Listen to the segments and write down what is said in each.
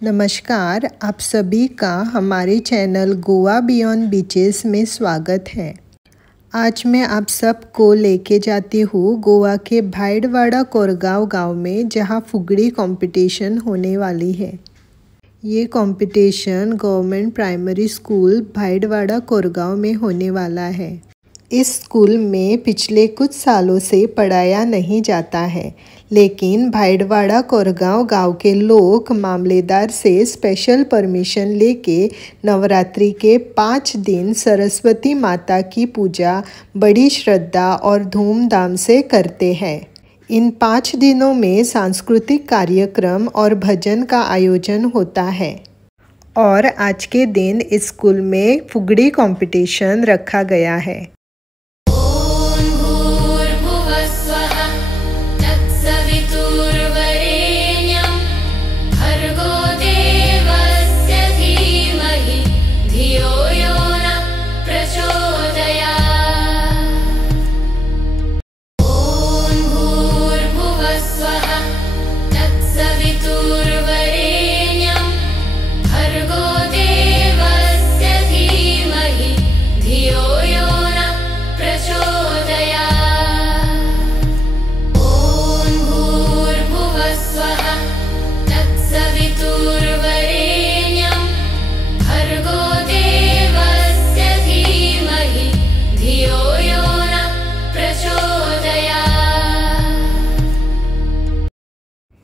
नमस्कार, आप सभी का हमारे चैनल गोवा बियॉन्ड बीचेस में स्वागत है। आज मैं आप सबको लेके जाती हूँ गोवा के भायडवाड़ा कोरगांव गांव में, जहां फुगड़ी कंपटीशन होने वाली है। ये competition government primary school Bhaidwada Korgaon में होने वाला है। इस स्कूल में पिछले कुछ सालों से पढ़ाया नहीं जाता है, लेकिन भायडवाड़ा कोरगांव गांव के लोग मामलेदार से स्पेशल परमिशन लेके नवरात्रि के 5 दिन सरस्वती माता की पूजा बड़ी श्रद्धा और धूमधाम से करते हैं। इन 5 दिनों में सांस्कृतिक कार्यक्रम और भजन का आयोजन होता है और आज के दिन इस स्कूल में फुगड़ी कंपटीशन रखा गया है।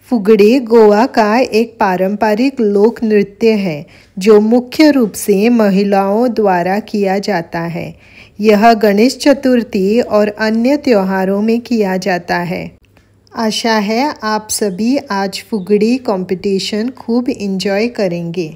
फुगड़ी गोवा का एक पारंपरिक लोक नृत्य है जो मुख्य रूप से महिलाओं द्वारा किया जाता है। यह गणेश चतुर्थी और अन्य त्योहारों में किया जाता है। आशा है आप सभी आज फुगड़ी कंपटीशन खूब एंजॉय करेंगे।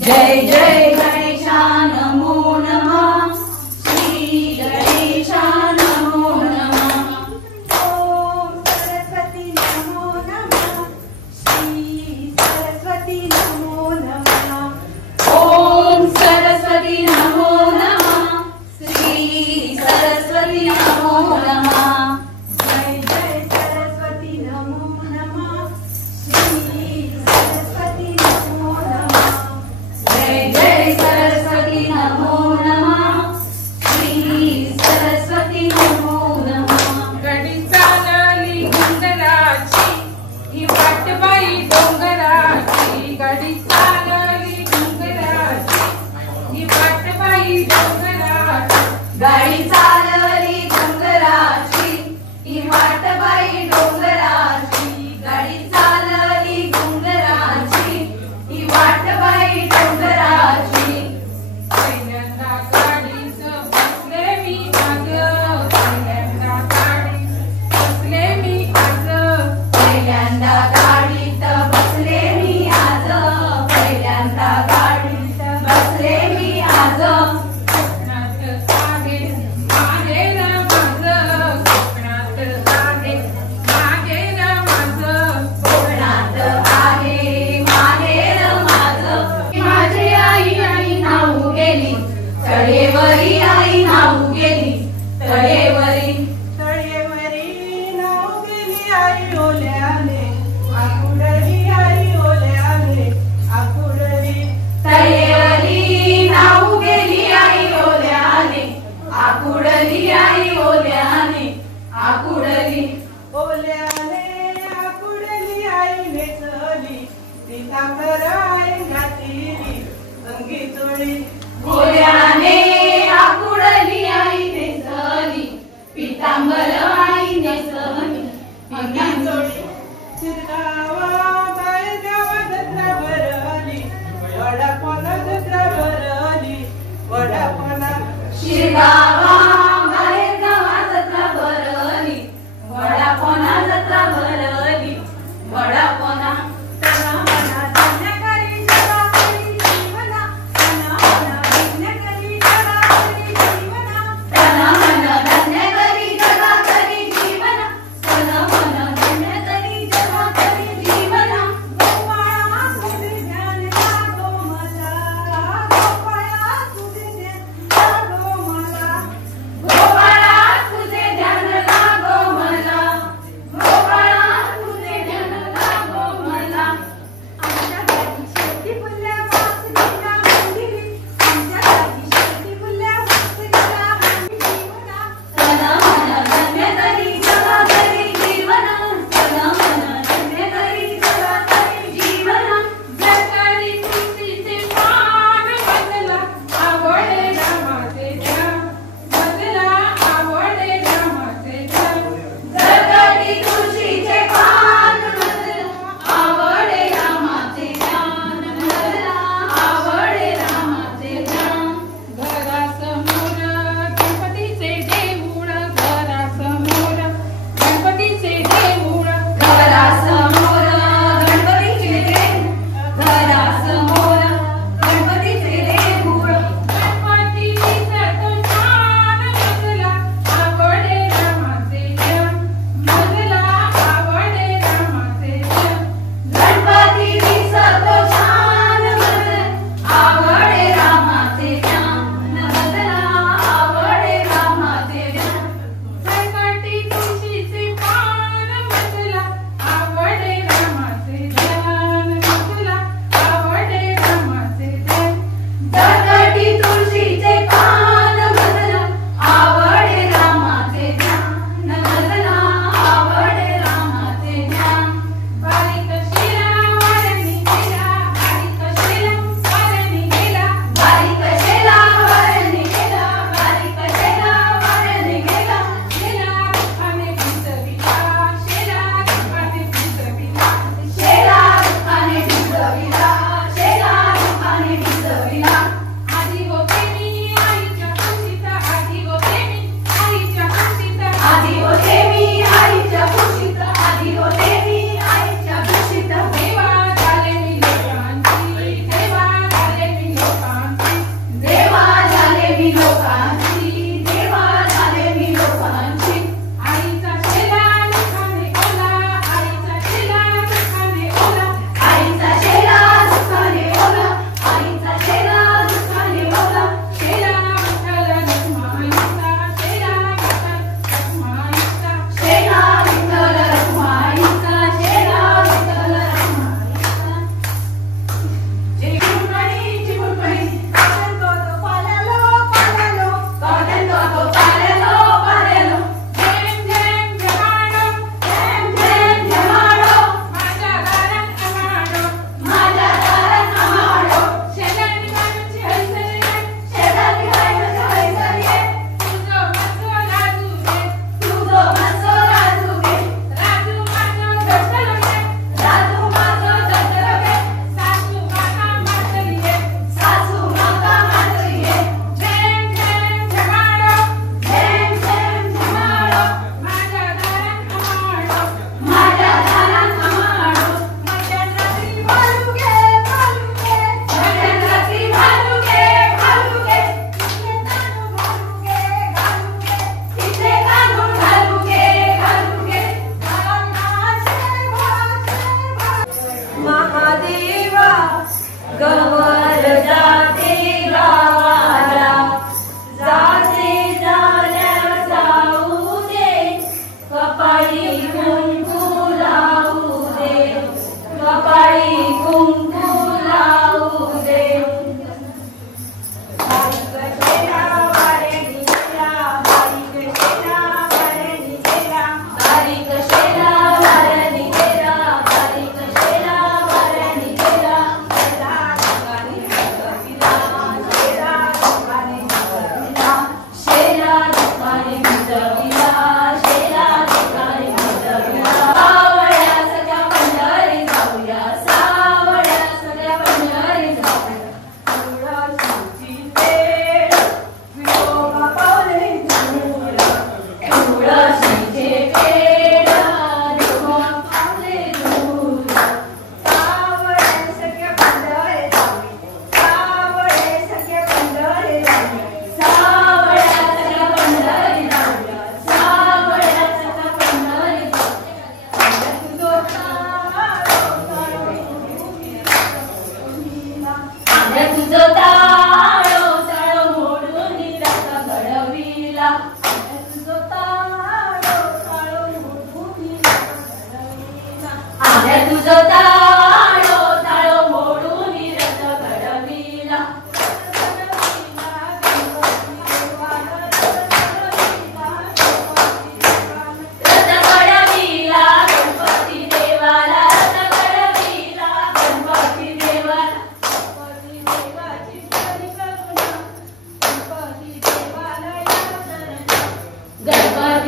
जय जय गणेशा नमो नमः, श्री गणेशा नमो नमः। ओम सरस्वती नमो नमः, श्री सरस्वती नमो नमः। ओम सरस्वती नमो नमः, श्री सरस्वती नमो नमः। जय जय सरस्वती नमो नमः, श्री सरस्वती नमो नमः। जय जय सरस्वती नमो नमः, श्री सरस्वती नमो नमः। गडी चालली डोंगराची, ही वाटबाई डोंगराची। गडी चालली डोंगराची, ही वाटबाई डोंगराची। गाडी चालली डोंगराची, ही वाटबाई डोंगराची। गाडी चालली डोंगराची, ही वाटबाई डोंगराची। पहिल्यांदा गाडीत बसले मी आज, पहिल्यांदा गाडीत बसले मी आज। पहिल्यांदा गाडीत बसले मी आज, पहिल्यांदा गाडीत बसले मी आज। कोकणात आहे माहेर माझं, कोकणात आहे माहेर माझं। कोकणात आहे माहेर माझं। माझी आई नाऊ गेली तळेवरी, आई नाऊ गेली तळेवरी। तळेवरी नाव गेली आई ओल्याने, आकुडली आई ओल्याने, आकुडली। तळेवरी नाऊ गेली आई ओल्याने, आकुडली आई ओल्याने, आकुडली। ओल्याने आकुडली आई नेसली, पितांबर आई घातली अंगी चोळी। ओल्याने आकुडली आई नेसली, पितांबर आई नेसली अंगी चोळी। शिरगावा बायगावा जत्रा भरली, वडापाव जत्रा भरली।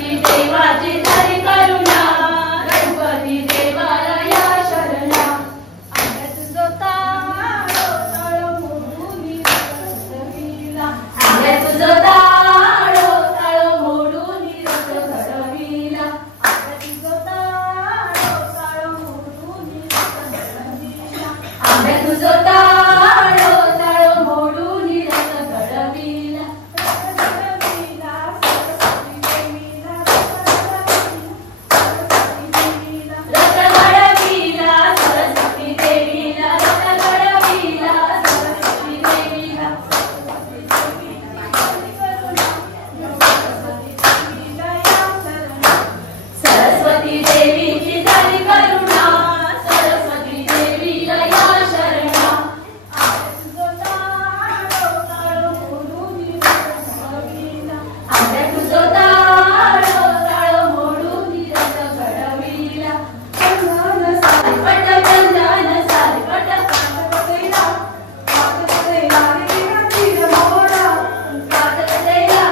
गणपती देवाची झाली करुणा, गणपती देवाला या शरणा. आंब्यात जो ताळो ताळो मोडून रसविला, आंब्यात जो ताळो ताळो मोडून रस घडविला, आंब्यात जो ताळो ताळो मोडून रस घडविला, आंब्यात जो ताळो ताळो मोडून रस घडविला. सरस्वती देवीची झाली करुणा, सरस्वती देवीला या शरणा. आंब्यात जो ताळो ताळो मोडून रस घडविला, आंब्यात जो ताळो ताळो मोडून रस घडविला. चंदन सारीपट, चंदन सारीपट, कातकतेला कातकतेला रे देवा तीर मोरा, कातकतेला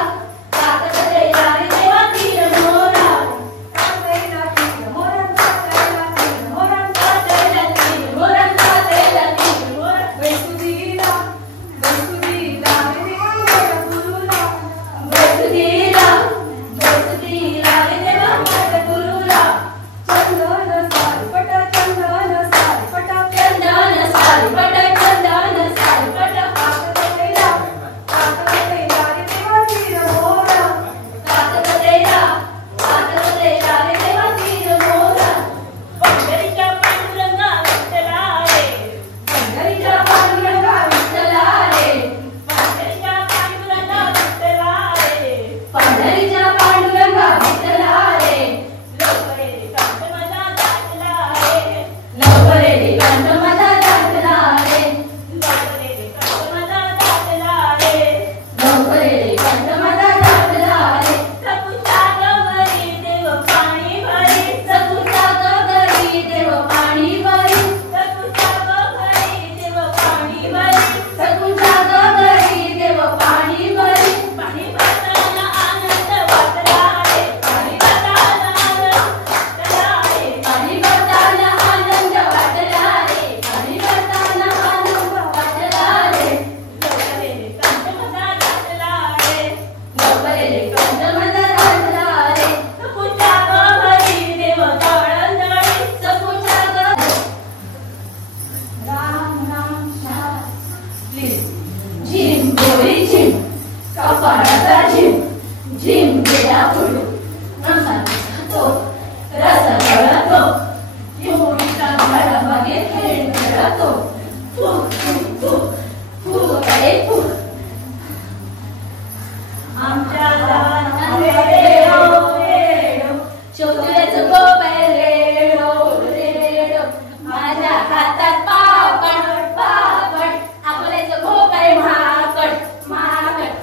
कातकतेला रे देवा तीर मोरा, कातकतेला तीर मोरा, कातकतेला तीर मोरा, कातकतेला तीर मोरा, कातकतेला तीर मोरा. बैसुदीला बैसुदीला रे देवा माझ्या गुरुला, बैसुदीला बैसुदीला रे देवा माझ्या गुरुला. चंदन सारीपट, चंदन सारीपट, चंदन सारीपट, चंदन सारीपट, कातकतेला कातकतेला रे देवा तीर मोरा, कातकतेला कातकतेला रे देवा तीर मोरा. पंढरीच्या पांडुरंगा विठ्ठला रे, पंढरीच्या पांडुरंगा विठ्ठला रे, पंढरीच्या पांडुरंगा विठ्ठला रे, पंढरीच्या पांडुरंगा विठ्ठला रे. लवकरे कंठ माझा दाटला रे, लवकरे कंठ माझा दाटला रे, लवकरे कंठ माझा दाटला रे, लवकरे कंठ माझा दाटला रे. सकुच्या गवरी देव पाणी भरी, सकुच्या गवरी देव पाणी भरी, सकुच्या गवरी देव पाणी भरी, सकुच्या गवरी देव पाणी भरी. पाणी भरताना आनंद वाटला रे, पाणी भरताना आनंद वाटला रे, पाणी भरताना आनंद वाटला रे, पाणी भरताना आनंद वाटला रे. लवकरे कंठ माझा दाटला रे, लवकरे कंठ माझा दाटला रे. सकुच्या गवरी देव तळंदळी, सकुच्या गवरी राम राम शास्त्री. झिम गोरी झिम कपाळाचा झिम, झिम गेला पुढे रसाने खातो, रस गळतो, एवढीचा घडा मागे खेळ खेळतो. तू तू तू तू रे तू. आमच्या गावात रेडो रेडो, शोधल्याचं गोबर रेडो रेडो, माझ्या हातात पापड पापड, आपल्याचं गोबर महाकड महाकड.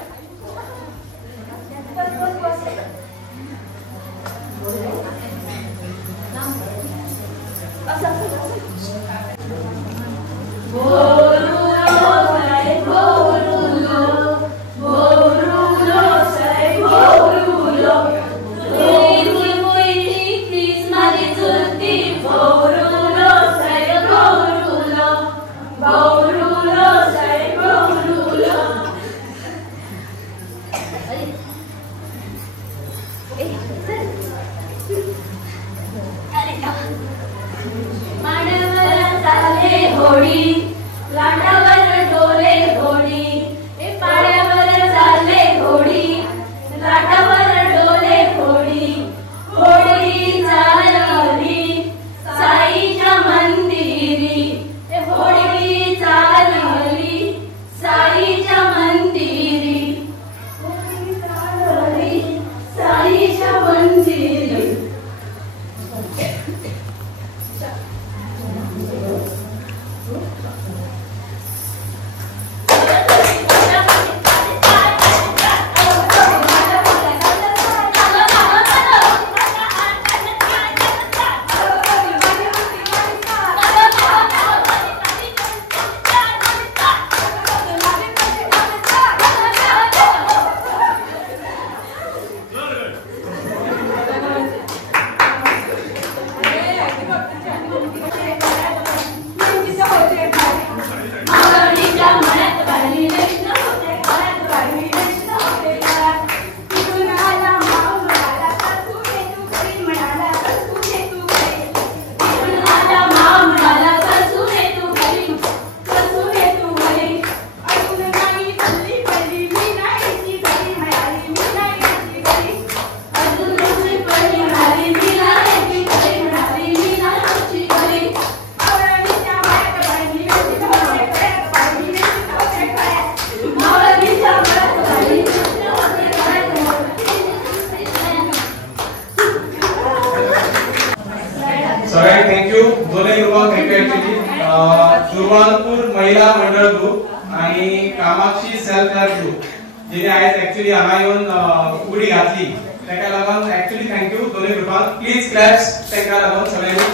सेल्फ हेल्प ग्रुप जेणे आयज एक्चुअली हांगा येवन उडी घातली ताका लागून एक्चुअली थँक्यू दोनूय ग्रुपांक. प्लीज क्लॅप्स तांकां लागून सगळ्यांनी.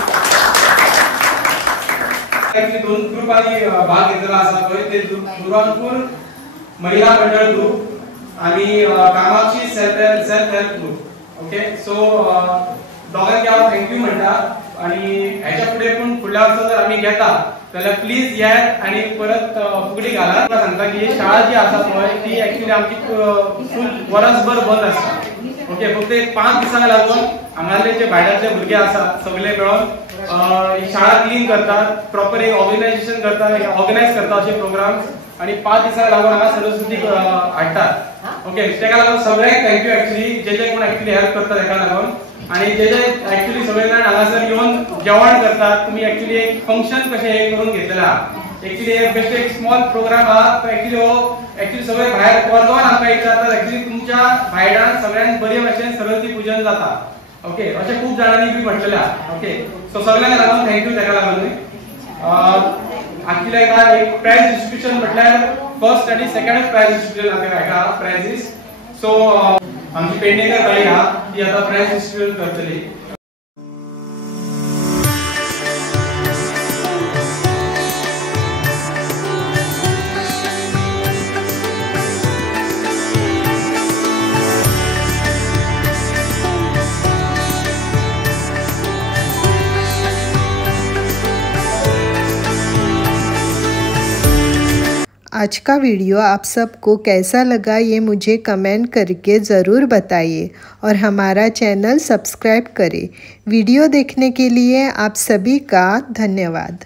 एक्चुअली दोन ग्रुपांनी भाग घेतलेलो आसा पळय ते दुरांपूर महिला मंडळ ग्रुप आणि Kamakshi self help group. Okay so दोगांक हांव थँक्यू म्हणटा आणि ह्याच्या फुडें पण फुडल्या वर्सा जर आमी घेता जाल्यार प्लीज येयात आणि परत फुगडी घालात. तुका सांगता की शाळा जी आसा पळय ती एक्चुअली आमची फूल वरसभर बंद आसता. ओके फक्त एक 5 दिसांक लागून हांगाले जे भायल्यातले भुरगे आसा सगळे मेळून शाळा क्लीन करतात, प्रॉपर एक ऑर्गनायझेशन करतात, ऑर्गनायज करतात असे प्रोग्राम आणि 5 दिसांक लागून हांगा सरस्वतीक हाडटात. ओके ताका लागून सगळ्यांक थँक्यू एक्चुअली जे कोण एक्चुअली हेल्प करता ताका लागून. आणि जे एक्चुअली सगळे जाण हांगासर येवन जेवण करतात. तुम्ही एक्चुअली एक फंक्शन कशें करून घेतलेलें आहा. एक्चुअली बेस्ट एक स्मॉल प्रोग्राम आहा एक्चुअली सगळे भायर वर्गान आमकां विचारतात एक्चुअली तुमच्या भायल्यान सगळ्यांत बरे भशेन सरस्वती पूजन जाता. ओके अशें खूब जाणांनी बी म्हटलेलें आहा. ओके सो सगळ्यांक लागून थँक्यू ताका लागून. एक्चुअली एक प्राइज डिस्ट्रिब्युशन म्हटल्यार फर्स्ट आनी सेकंड प्राइज डिस्ट्रिब्युशन हाका प्राइजीस. सो आमची पेडणेकर बाई आहा ती आता प्राइज डिस्ट्रिब्यूट करतली. आज का वीडियो आप सबको कैसा लगा ये मुझे कमेंट करके ज़रूर बताइए और हमारा चैनल सब्सक्राइब करें. वीडियो देखने के लिए आप सभी का धन्यवाद.